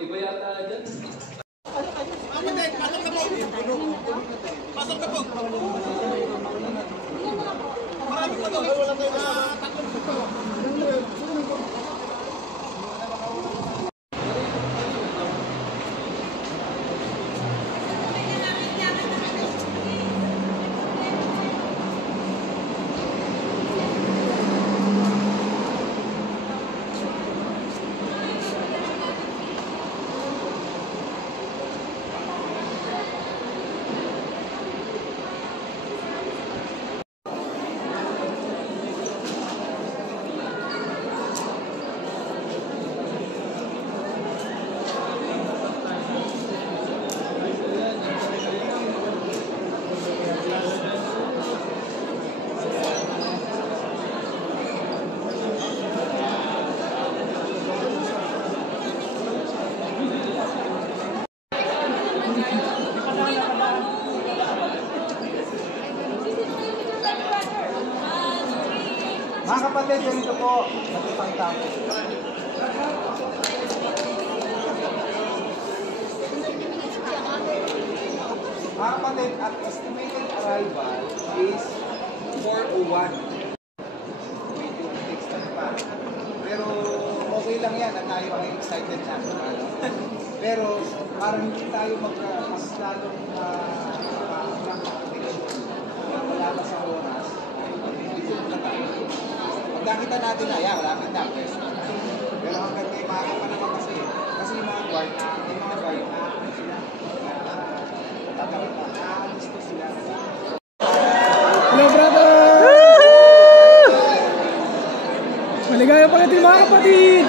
Iba yata dyan. Pasok na po. Marami pa doon. Wala tayo na tatlong. Mga kapatid, ganito po, matipang tapos. Mga kapatid, at estimated arrival is 4:01. Medyo extend pa. Pero okay lang yan at tayo ay excited na. Pero parang hindi tayo mas lalong wala pa sa oras. Hindi na tayo. Pagkakita natin na, wala kang tapos. Pero hanggang may maaga pa naman kasi yung mga guard sila. Aalis ko sila. Hello, brother! Maligaya pa natin mga kapatid!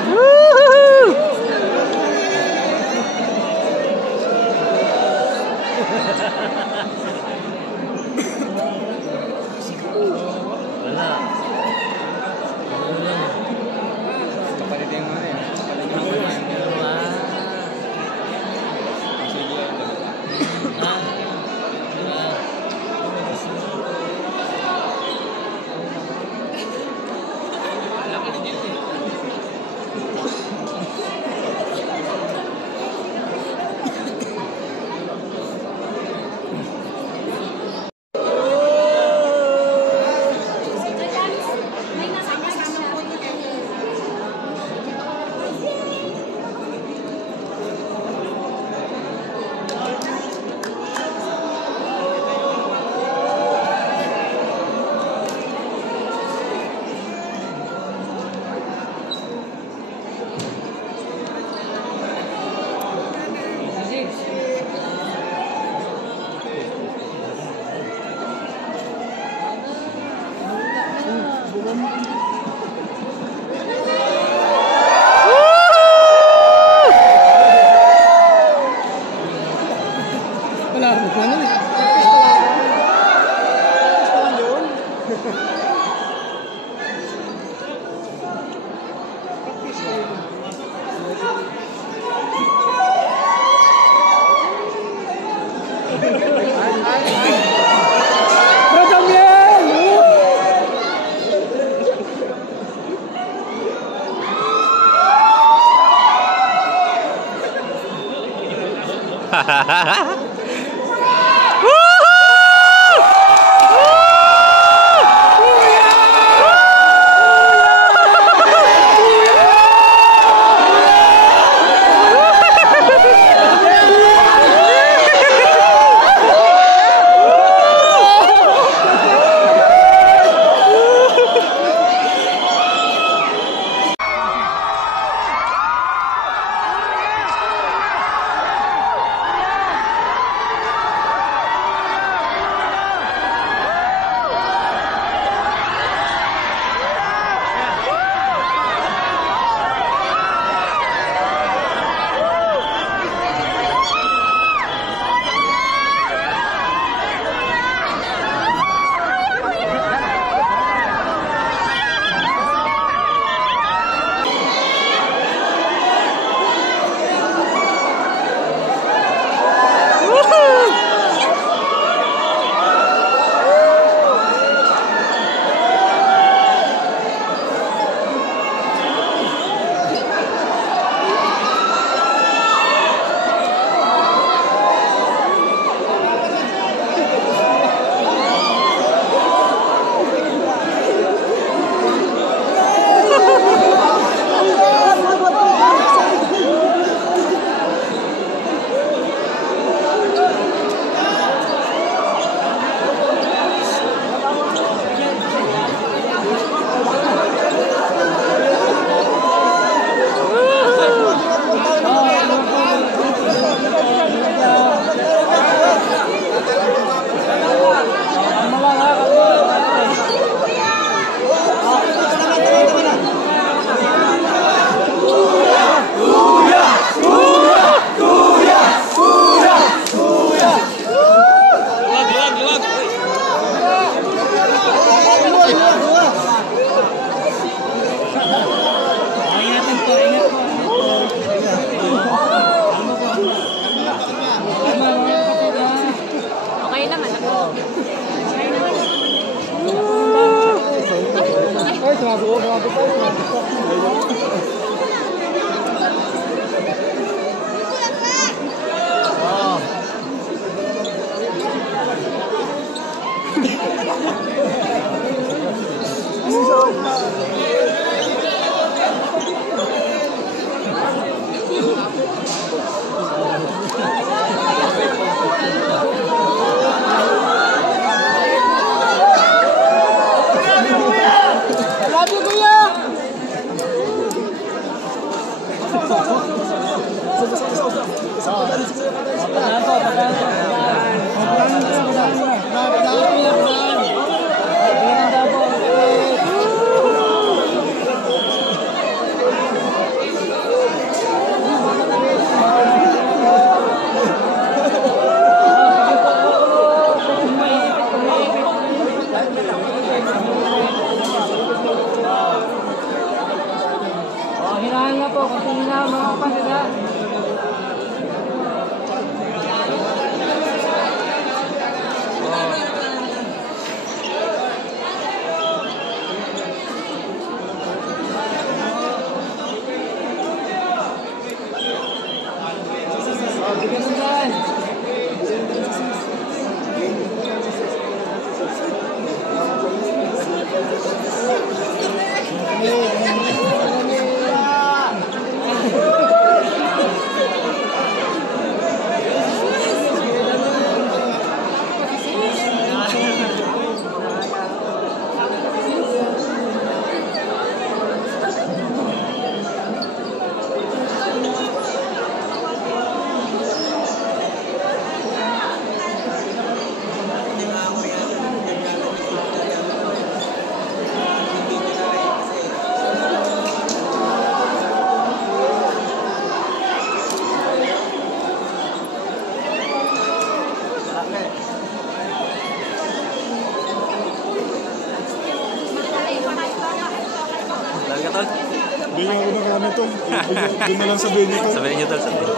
Hindi na ako nakano to. Doon na lang sabihin nyo to. Sabihin nyo tol, sabihin.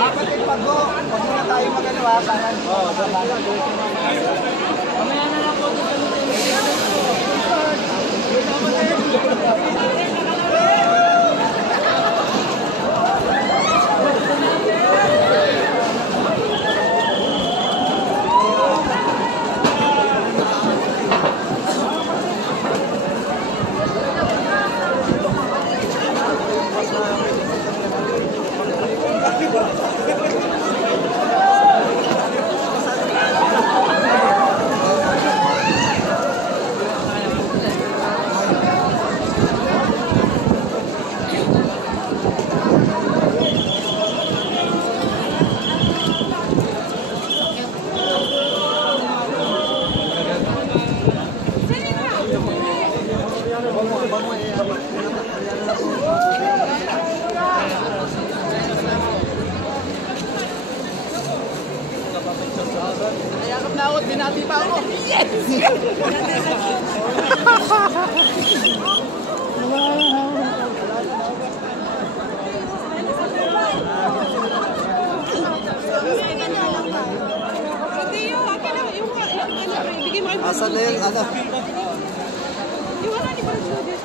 Kapatid, pag muna tayo magano ha, parang. Mamaya na lang po. Ayakap na ako, binati pa ako. Yes! Asan na yung ano? Yung ano ni Parang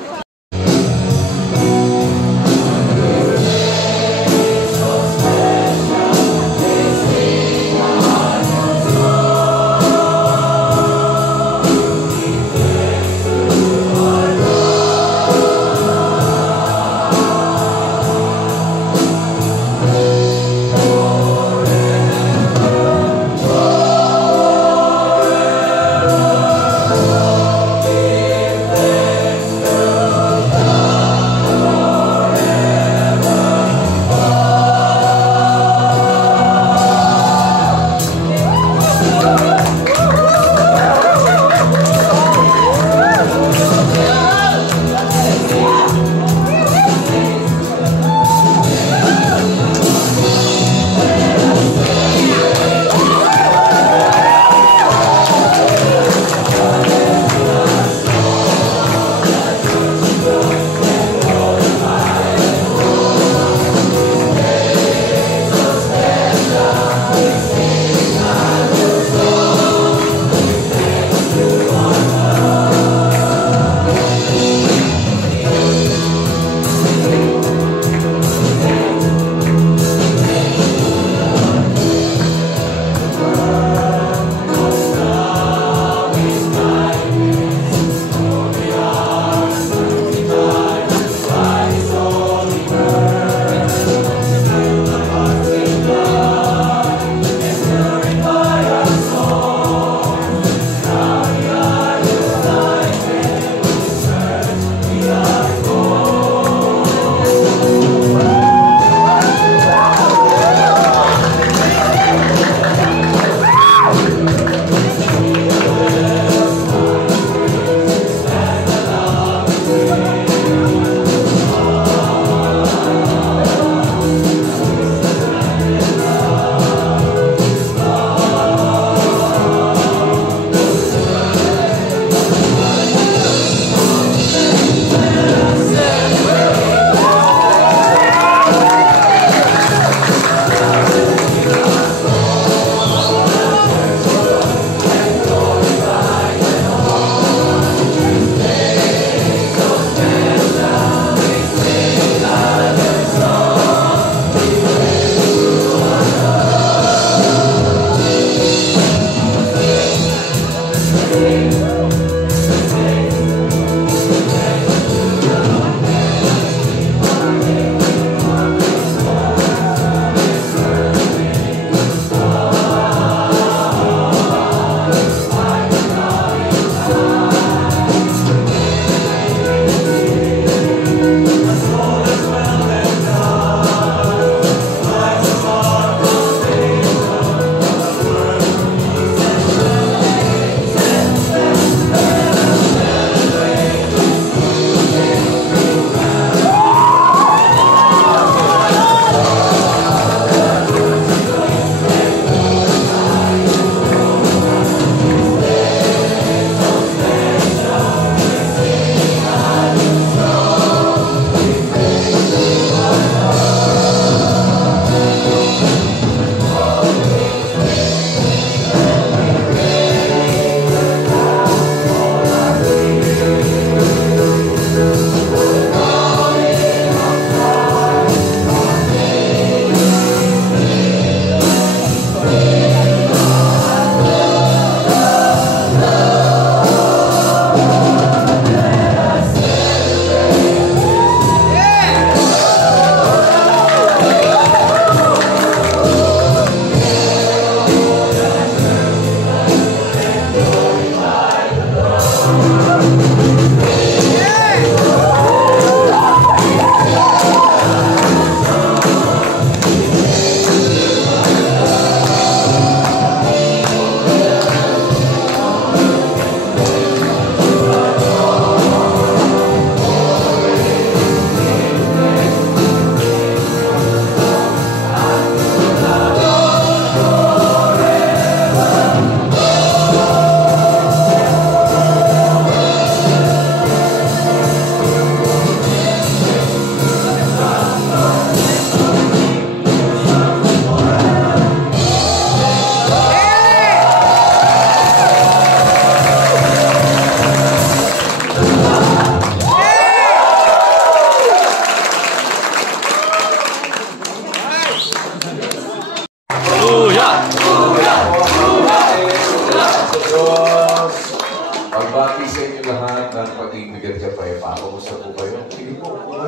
Kamusta po kayo? Sige po. Wala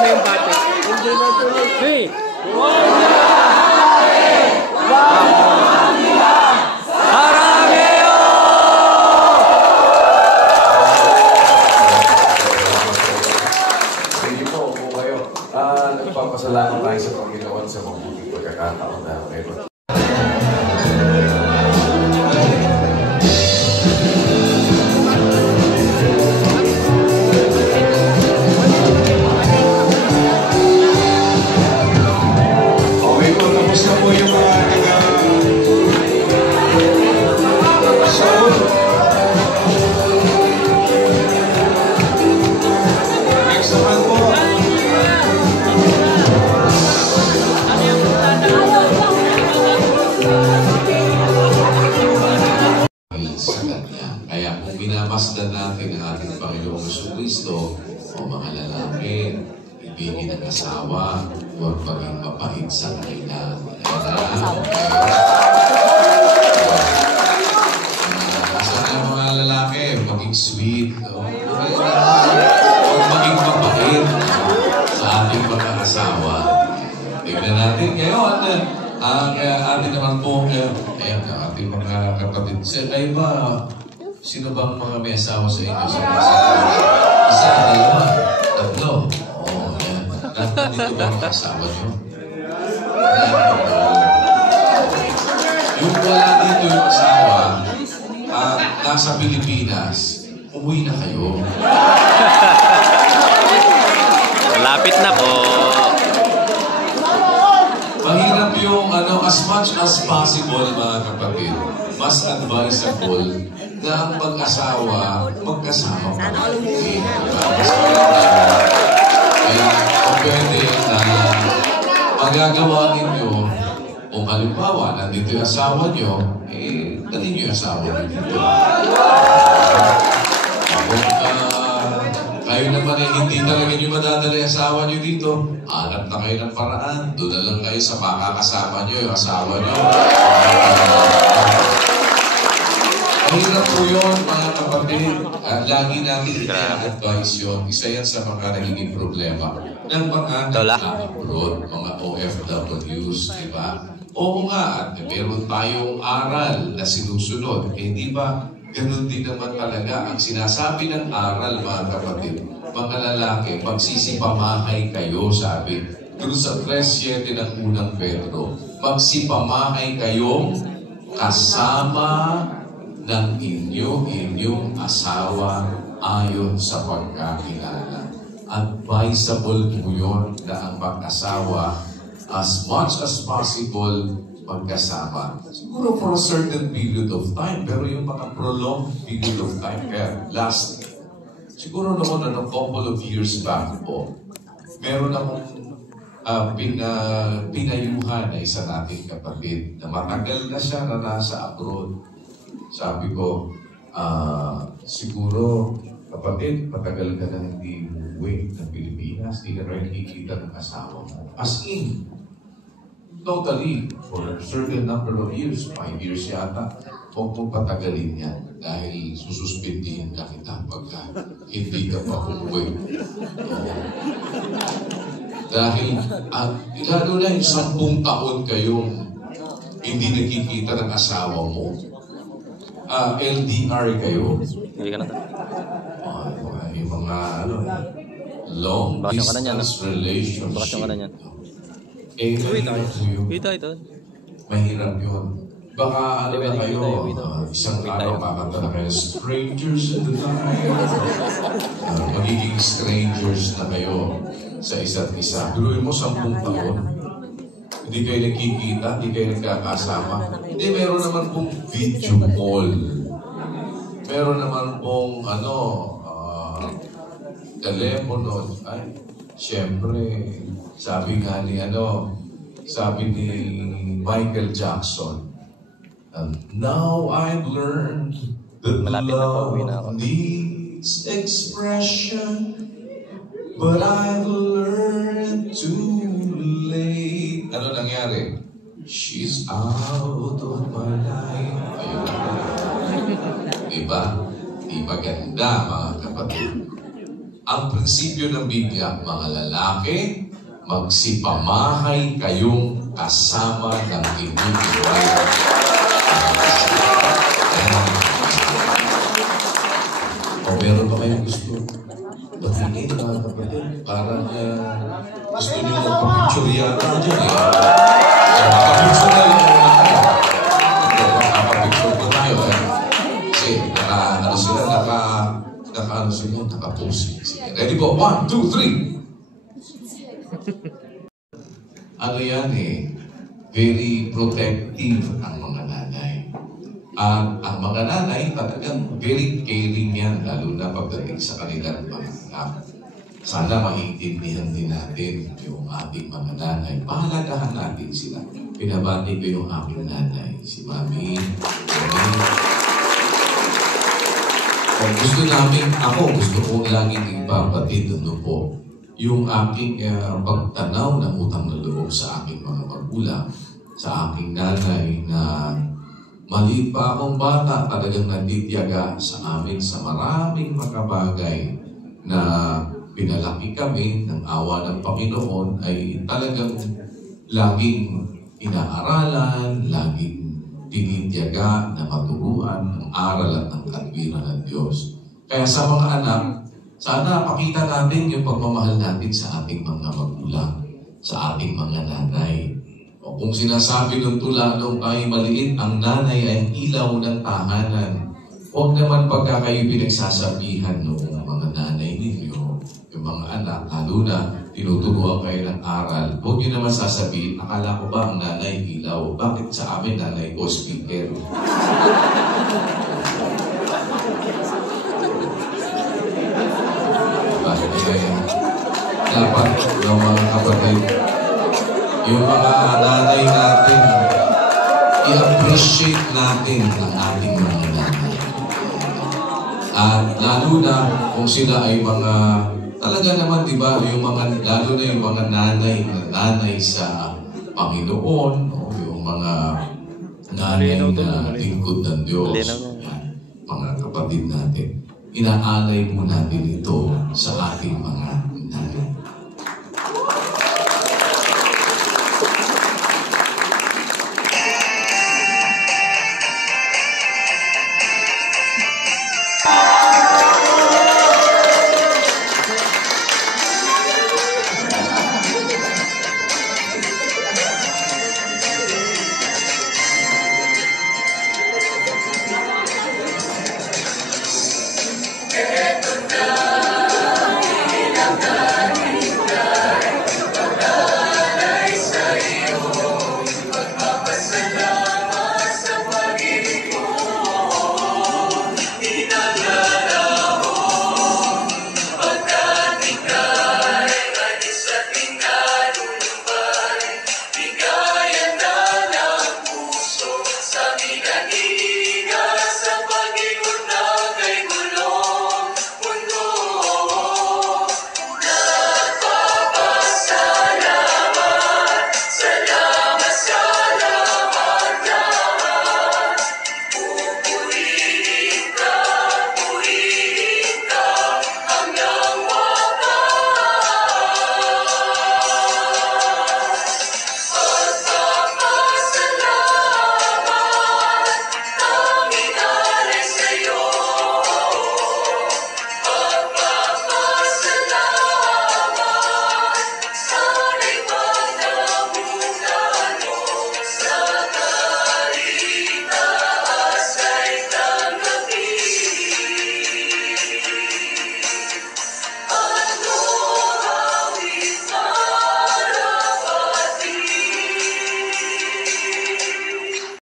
na yung bate. Hindi na tuloy. Hey! Sige po, upo kayo. Nagpapasalamat tayo sa Panginoon sa mabuting pagkakataon na meron. Okay po, tapos na po yung mga taga-sahod. Next naman po. Sa Kanya. Kaya kung minamasdan natin ang ating Panginoong Jesucristo, o mga lalaki, ibigin ang asawa, huwag maging mapait sa kanila. Sana mga lalaki, maging sweet. Huwag maging mapait sa ating mga asawa. Tignan natin ngayon. Kaya atin naman po, ayan, ating mga kapatid. Kayo ba, sino bang mga may asawa sa inyo? Isa, dalawa, tatlo. Oo, ayan. Dito ba mga asawa nyo? Yung wala dito yung asawa, nasa Pilipinas, umuwi na kayo. Malapit na po. Mahirap yung as much as possible, mga kapatid, mas advisable na ang mag-asawa, magkasama pa. Kaya kung pwede na magagawa ninyo, kung halimbawa, nandito yung asawa nyo, dalhin nyo yung asawa nyo dito. Kung kayo naman hindi talaga nyo madadala yung asawa nyo dito, hanap na kayo ng paraan. Doon na lang kayo sa makakasama nyo, yung asawa nyo. Mahirap po yun, mga kapatid. Lagi namin ina-advise yun. Isa yan sa mga nagiging problema ng mga nag-abroad, mga OFWs, di ba? Oo nga, at meron tayong aral na sinusunod. Di ba? Ganun din naman talaga ang sinasabi ng aral, mga kapatid. Mga lalaki, magsisipamahay kayo, sabi. Doon sa 3:7 ng unang Pedro, magsipamahay kayong kasama ng inyong asawa ayon sa pagkakilala. Advisable po yun na ang mag-asawa as much as possible magkasama. Siguro for a certain period of time, pero yung mga prolonged period of time, kaya last, siguro noon a couple of years back po, meron akong pinayuhan na isa nating kapatid na matagal na siya na nasa abroad. Sabi ko, siguro, kapatid, matagal ka na hindi umuwi ng Pilipinas, hindi ka rin nakikita ng asawa mo. As in, totally, for a certain number of years, 5 years yata, huwag mong patagalin yan dahil sususpindihin ka kita pagka hindi ka pa umuwi. Dahil, lalo na yung 10 taon kayong hindi nakikita ng asawa mo. LDR kayo. Hindi ka na to. Yung mga long distance relationship. Bakasyon ka na yan. Mahirap po yun. Ito. Mahirap yun. Baka na kayo, isang araw makanta na kayo, strangers in the night. Magiging strangers na kayo sa isa't isa. Duloy mo 10 taon. Hindi kayo nakikita, hindi kayo nagkakasama. Hindi, meron naman pong video call. Meron naman pong, telepono. Ay, syempre, sabi ni Michael Jackson, and now I've learned that love needs expression, but I've learned too late. Ano nangyari? She's out of my life. Ayun. Diba? Di maganda, mga kapatid. Ang prinsipyo ng Biblia, mga lalaki, magsipamahay kayong kasama ng inyong iwala. O meron ba kayong gusto? Batiin, mga kapatid. Parang gusto nyo magpapicture yata dyan eh. Magpapicture na lang muna tayo. Magpapicture po tayo eh. Kasi naka-posing. Ready po? 1, 2, 3. Ano yan eh? Very protective ang mga nanay. At ang mga nanay talagang very caring yan, lalo na pagdating sa kanilang mga anak. Sana maintindihan din natin yung ating mga nanay. Pahalagahan natin sila. Pinabati ko yung aking nanay, si Mami. Gusto kong laging ipapatid po yung aking pagtanaw ng utang na loob sa aking mga magulang, sa aking nanay na maliit pa akong bata, talagang nanditiyaga sa amin sa maraming mga bagay na pinalaki kami ng awa ng Panginoon ay talagang laging inaaralan, laging tinitiyaga na maturuan ng aral at ng katwiran ng Diyos. Kaya sa mga anak, sana pakita natin yung pagmamahal natin sa ating mga magulang, sa ating mga nanay. O kung sinasabi ng tula nung ay maliit, ang nanay ay ilaw ng tahanan. Huwag naman pagka kayo pinagsasabihan ng mga nanay ninyo, yung mga anak, lalo na tinuturuan kayo ng aral, huwag nyo naman sasabihin, akala ko ba ang nanay ilaw? Bakit sa amin nanay ko speaker? Dapat ng mga kapatid, yung mga nanay natin, i-appreciate natin ang ating mga nanay. At lalo na kung sila ay mga, talaga naman, di ba, yung mga, lalo na yung mga nanay sa Panginoon, o yung mga nanay na lingkod ng Diyos, yan, mga kapatid natin. Inaalay mo natin ito sa ating mga